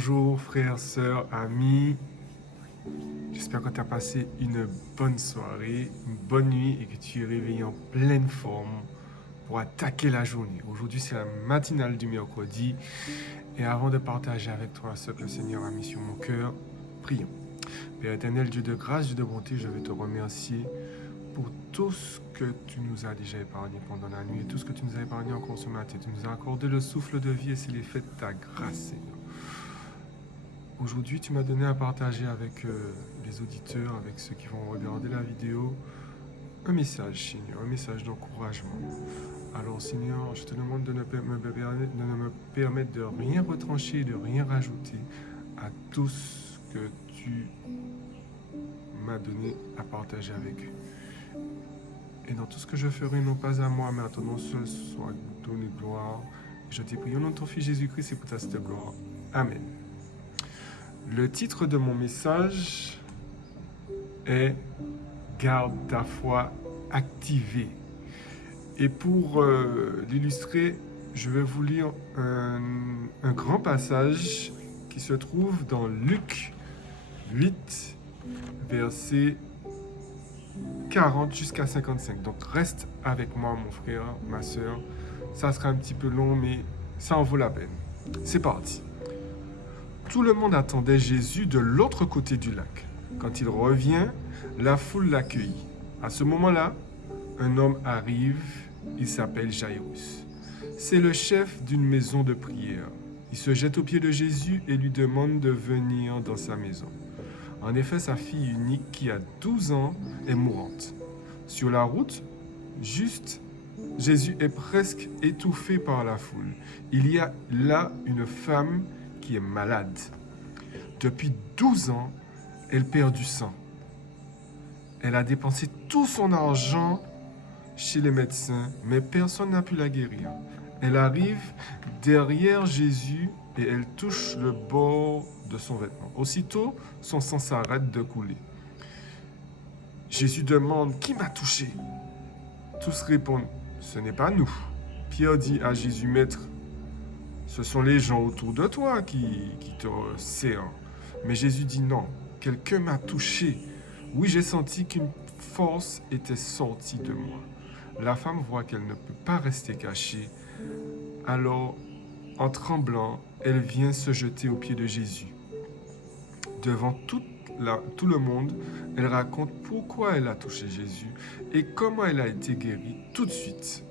Bonjour frères, sœurs, amis. J'espère que tu as passé une bonne soirée, une bonne nuit et que tu es réveillé en pleine forme pour attaquer la journée. Aujourd'hui, c'est la matinale du mercredi. Et avant de partager avec toi ce que le Seigneur a mis sur mon cœur, prions. Père éternel, Dieu de grâce, Dieu de bonté, je veux te remercier pour tout ce que tu nous as déjà épargné pendant la nuit et tout ce que tu nous as épargné encore ce matin. Tu nous as accordé le souffle de vie et c'est l'effet de ta grâce, Seigneur. Aujourd'hui, tu m'as donné à partager avec les auditeurs, avec ceux qui vont regarder la vidéo, un message, Seigneur, un message d'encouragement. Alors, Seigneur, je te demande de ne me permettre de rien retrancher, de rien rajouter à tout ce que tu m'as donné à partager avec eux. Et dans tout ce que je ferai, non pas à moi, mais à ton nom seul, soit donné gloire. Je t'ai prié au nom de ton Fils Jésus-Christ et pour ta sainte gloire. Amen. Le titre de mon message est « Garde ta foi activée ». Et pour l'illustrer, je vais vous lire un grand passage qui se trouve dans Luc 8, versets 40 jusqu'à 55. Donc reste avec moi, mon frère, ma soeur. Ça sera un petit peu long, mais ça en vaut la peine. C'est parti. Tout le monde attendait Jésus de l'autre côté du lac. Quand il revient, la foule l'accueillit. À ce moment-là, un homme arrive, il s'appelle Jairus. C'est le chef d'une maison de prière. Il se jette aux pieds de Jésus et lui demande de venir dans sa maison. En effet, sa fille unique, qui a 12 ans, est mourante. Sur la route, Jésus est presque étouffé par la foule. Il y a là une femme qui est malade. Depuis 12 ans, elle perd du sang. Elle a dépensé tout son argent chez les médecins, mais personne n'a pu la guérir. Elle arrive derrière Jésus et elle touche le bord de son vêtement. Aussitôt, son sang s'arrête de couler. Jésus demande « Qui m'a touché ?» Tous répondent « Ce n'est pas nous ». Pierre dit à Jésus « Maître, ce sont les gens autour de toi qui te serrent. » Mais Jésus dit « Non, quelqu'un m'a touché. Oui, j'ai senti qu'une force était sortie de moi. » La femme voit qu'elle ne peut pas rester cachée. Alors, en tremblant, elle vient se jeter aux pieds de Jésus. Devant tout le monde, elle raconte pourquoi elle a touché Jésus et comment elle a été guérie tout de suite.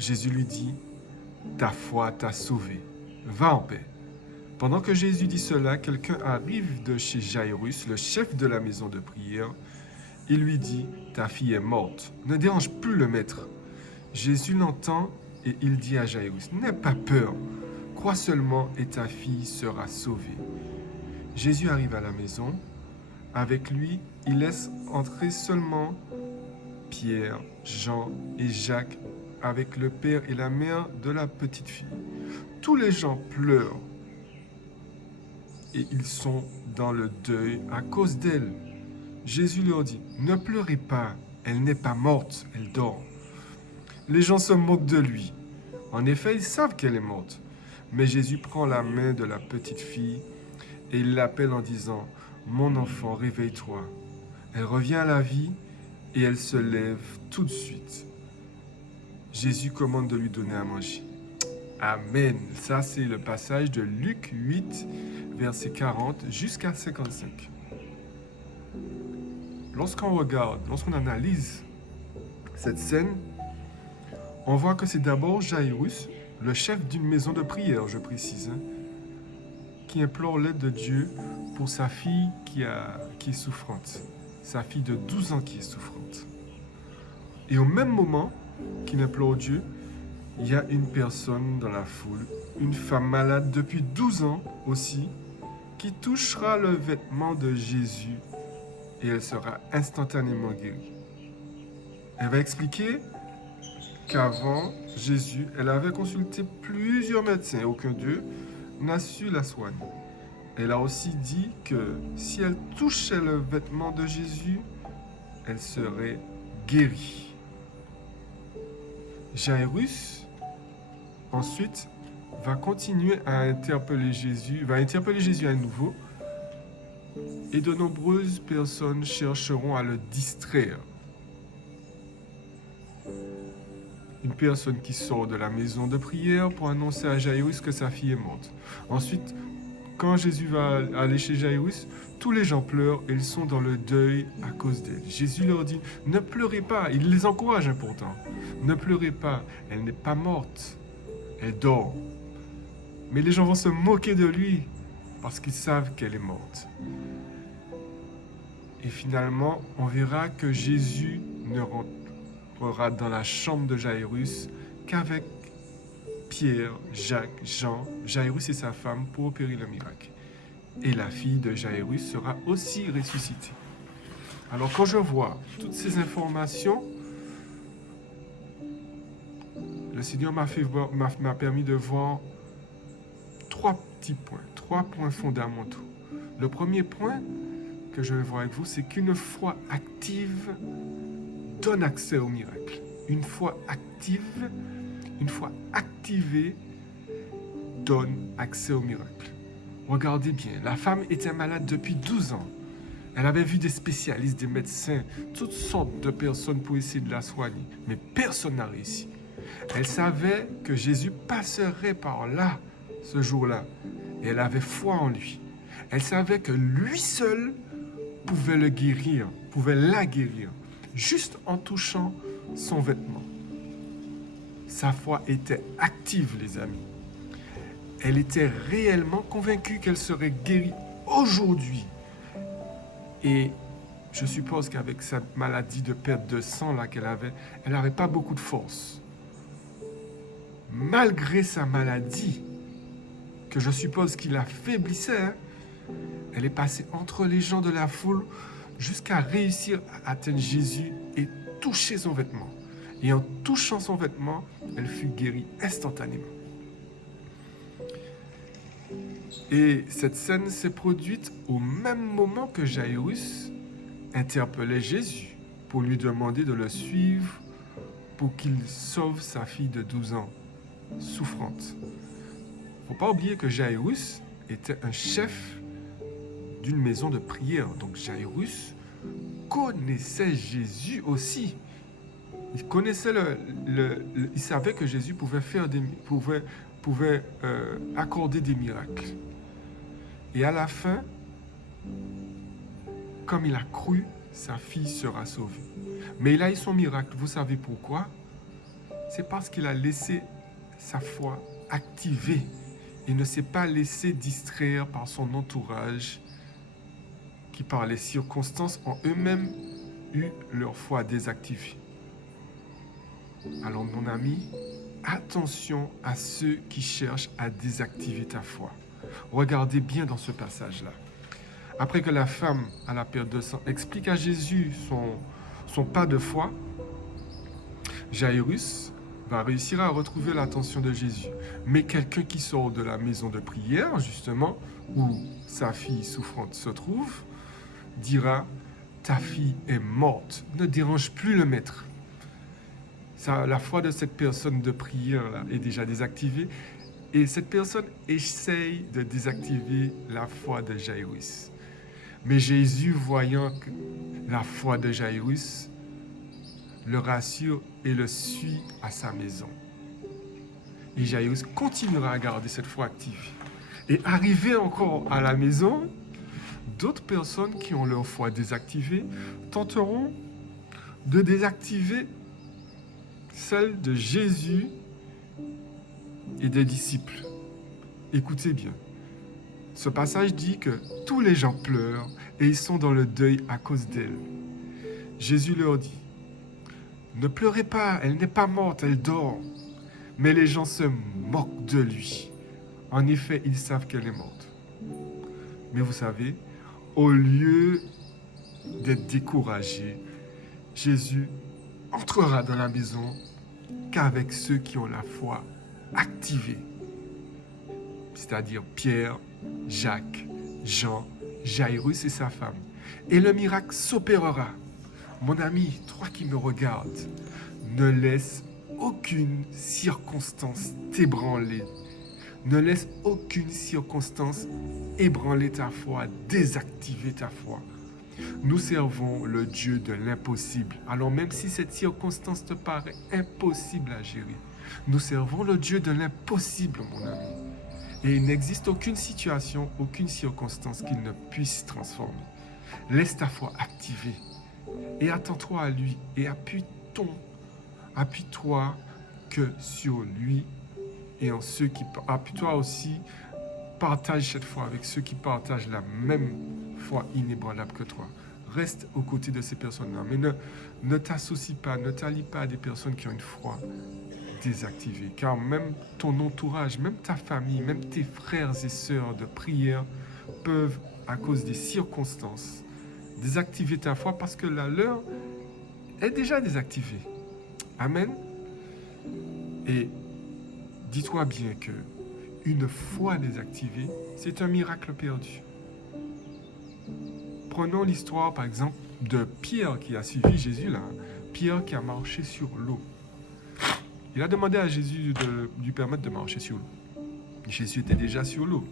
Jésus lui dit « Ta foi t'a sauvée. Va en paix. » Pendant que Jésus dit cela, quelqu'un arrive de chez Jairus, le chef de la maison de prière. Il lui dit « Ta fille est morte. Ne dérange plus le maître. » Jésus l'entend et il dit à Jairus « N'aie pas peur. Crois seulement et ta fille sera sauvée. » Jésus arrive à la maison. Avec lui, il laisse entrer seulement Pierre, Jean et Jacques avec le père et la mère de la petite fille. Tous les gens pleurent et ils sont dans le deuil à cause d'elle. Jésus leur dit « Ne pleurez pas, elle n'est pas morte, elle dort. » Les gens se moquent de lui. En effet, ils savent qu'elle est morte. Mais Jésus prend la main de la petite fille et il l'appelle en disant « Mon enfant, réveille-toi. » Elle revient à la vie et elle se lève tout de suite. Jésus commande de lui donner à manger. Amen. Ça, c'est le passage de Luc 8, verset 40 jusqu'à 55. Lorsqu'on regarde, lorsqu'on analyse cette scène, on voit que c'est d'abord Jairus, le chef d'une maison de prière, je précise, qui implore l'aide de Dieu pour sa fille qui est souffrante. Sa fille de 12 ans qui est souffrante. Et au même moment qu'il implore Dieu, il y a une personne dans la foule, une femme malade depuis 12 ans aussi, qui touchera le vêtement de Jésus et elle sera instantanément guérie. Elle va expliquer qu'avant Jésus, elle avait consulté plusieurs médecins et aucun d'eux n'a su la soigner. Elle a aussi dit que si elle touchait le vêtement de Jésus, elle serait guérie. Jairus, ensuite, va continuer à interpeller Jésus, va interpeller Jésus à nouveau, et de nombreuses personnes chercheront à le distraire. Une personne qui sort de la maison de prière pour annoncer à Jairus que sa fille est morte. Ensuite, quand Jésus va aller chez Jairus, tous les gens pleurent et ils sont dans le deuil à cause d'elle. Jésus leur dit, ne pleurez pas, il les encourage pourtant. Ne pleurez pas, elle n'est pas morte, elle dort. Mais les gens vont se moquer de lui parce qu'ils savent qu'elle est morte. Et finalement, on verra que Jésus ne rentrera dans la chambre de Jairus qu'avec Pierre, Jacques, Jean, Jairus et sa femme pour opérer le miracle. Et la fille de Jairus sera aussi ressuscitée. Alors quand je vois toutes ces informations, le Seigneur m'a permis de voir trois points fondamentaux. Le premier point que je vais voir avec vous, c'est qu'une foi active donne accès au miracle. Une foi activée donne accès au miracle. Regardez bien, la femme était malade depuis 12 ans. Elle avait vu des spécialistes, des médecins, toutes sortes de personnes pour essayer de la soigner. Mais personne n'a réussi. Elle savait que Jésus passerait par là, ce jour-là. Et elle avait foi en lui. Elle savait que lui seul pouvait le guérir, pouvait la guérir, juste en touchant son vêtement. Sa foi était active, les amis. Elle était réellement convaincue qu'elle serait guérie aujourd'hui. Et je suppose qu'avec cette maladie de perte de sang là qu'elle avait, elle n'avait pas beaucoup de force. Malgré sa maladie, que je suppose qui l'affaiblissait, elle est passée entre les gens de la foule jusqu'à réussir à atteindre Jésus et toucher son vêtement. Et en touchant son vêtement, elle fut guérie instantanément. Et cette scène s'est produite au même moment que Jairus interpellait Jésus pour lui demander de le suivre pour qu'il sauve sa fille de 12 ans, souffrante. Il ne faut pas oublier que Jairus était un chef d'une maison de prière. Donc Jairus connaissait Jésus aussi. Il connaissait il savait que Jésus pouvait accorder des miracles. Et à la fin, comme il a cru, sa fille sera sauvée. Mais il a eu son miracle. Vous savez pourquoi? C'est parce qu'il a laissé sa foi activée. Il ne s'est pas laissé distraire par son entourage qui, par les circonstances, ont eux-mêmes eu leur foi désactivée. Alors, mon ami, attention à ceux qui cherchent à désactiver ta foi. Regardez bien dans ce passage-là. Après que la femme à la perte de sang explique à Jésus son pas de foi, Jairus va réussir à retrouver l'attention de Jésus. Mais quelqu'un qui sort de la maison de prière, justement, où sa fille souffrante se trouve, dira « Ta fille est morte, ne dérange plus le maître ». La foi de cette personne de prière là, est déjà désactivée et cette personne essaye de désactiver la foi de Jairus. Mais Jésus, voyant la foi de Jairus, le rassure et le suit à sa maison. Et Jairus continuera à garder cette foi active. Et arrivé encore à la maison, d'autres personnes qui ont leur foi désactivée tenteront de désactiver celle de Jésus et des disciples. Écoutez bien. Ce passage dit que tous les gens pleurent et ils sont dans le deuil à cause d'elle. Jésus leur dit, « Ne pleurez pas, elle n'est pas morte, elle dort. » Mais les gens se moquent de lui. En effet, ils savent qu'elle est morte. Mais vous savez, au lieu d'être découragé, Jésus entrera dans la maison qu'avec ceux qui ont la foi activée, c'est-à-dire Pierre, Jacques, Jean, Jairus et sa femme. Et le miracle s'opérera. Mon ami, toi qui me regardes, ne laisse aucune circonstance t'ébranler. Ne laisse aucune circonstance ébranler ta foi, désactiver ta foi. Nous servons le Dieu de l'impossible. Alors même si cette circonstance te paraît impossible à gérer, nous servons le Dieu de l'impossible, mon ami. Et il n'existe aucune situation, aucune circonstance qu'il ne puisse transformer. Laisse ta foi activée et attends-toi à lui et appuie-toi que sur lui et en ceux qui... Appuie-toi aussi, partage cette foi avec ceux qui partagent la même foi inébranlable que toi. Reste aux côtés de ces personnes-là, mais ne t'associe pas, ne t'allie pas à des personnes qui ont une foi désactivée. Car même ton entourage, même ta famille, même tes frères et sœurs de prière peuvent, à cause des circonstances, désactiver ta foi parce que la leur est déjà désactivée. Amen. Et dis-toi bien que une foi désactivée, c'est un miracle perdu. Prenons l'histoire, par exemple, de Pierre qui a suivi Jésus là. Pierre qui a marché sur l'eau. Il a demandé à Jésus de lui permettre de marcher sur l'eau. Jésus était déjà sur l'eau.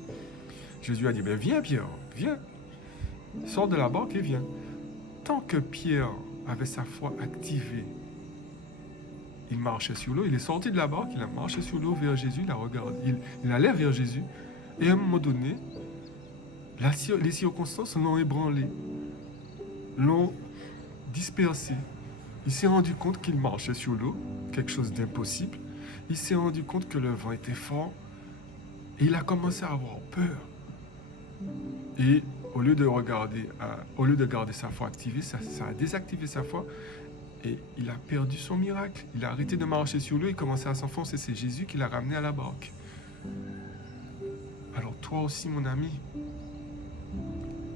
Jésus a dit, ben viens Pierre, viens. Sors de la barque et viens. Tant que Pierre avait sa foi activée, il marchait sur l'eau, il est sorti de la barque, il a marché sur l'eau vers Jésus, il allait vers Jésus, et à un moment donné, les circonstances l'ont ébranlé, l'ont dispersé. Il s'est rendu compte qu'il marchait sur l'eau, quelque chose d'impossible. Il s'est rendu compte que le vent était fort, et il a commencé à avoir peur. Et au lieu de garder sa foi activée, ça a désactivé sa foi. Et il a perdu son miracle. Il a arrêté de marcher sur l'eau, il commençait à s'enfoncer. C'est Jésus qui l'a ramené à la barque. Alors toi aussi, mon ami,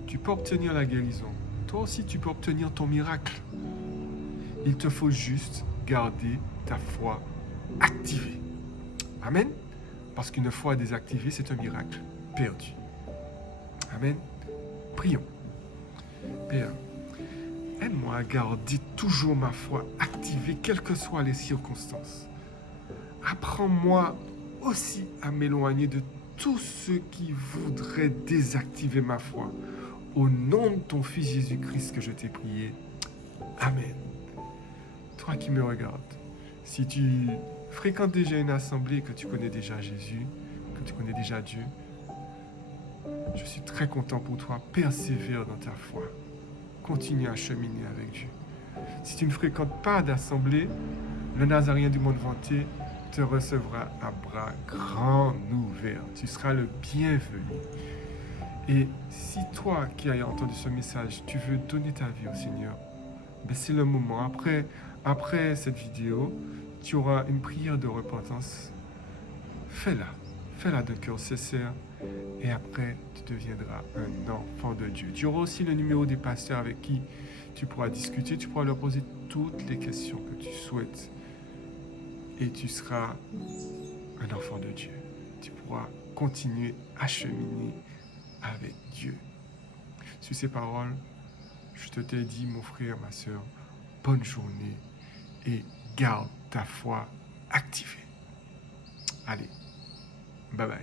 tu peux obtenir la guérison. Toi aussi, tu peux obtenir ton miracle. Il te faut juste garder ta foi activée. Amen. Parce qu'une foi désactivée, c'est un miracle perdu. Amen. Prions. Père, aide-moi à garder toujours ma foi activée, quelles que soient les circonstances. Apprends-moi aussi à m'éloigner de tous ceux qui voudraient désactiver ma foi. Au nom de ton Fils Jésus-Christ que je t'ai prié. Amen. Toi qui me regardes, si tu fréquentes déjà une assemblée, que tu connais déjà Jésus, que tu connais déjà Dieu, je suis très content pour toi. Persévère dans ta foi. Continue à cheminer avec Dieu. Si tu ne fréquentes pas d'assemblée, le Nazaréen du monde vanté te recevra à bras grands ouverts. Tu seras le bienvenu. Et si toi qui as entendu ce message, tu veux donner ta vie au Seigneur, ben c'est le moment. Après cette vidéo, tu auras une prière de repentance. Fais-la. Fais-la de cœur sincère. Et après, tu deviendras un enfant de Dieu. Tu auras aussi le numéro des pasteurs avec qui tu pourras discuter. Tu pourras leur poser toutes les questions que tu souhaites. Et tu seras un enfant de Dieu. Tu pourras continuer à cheminer avec Dieu. Sur ces paroles, je te dis, mon frère, ma soeur, bonne journée et garde ta foi activée. Allez, bye bye.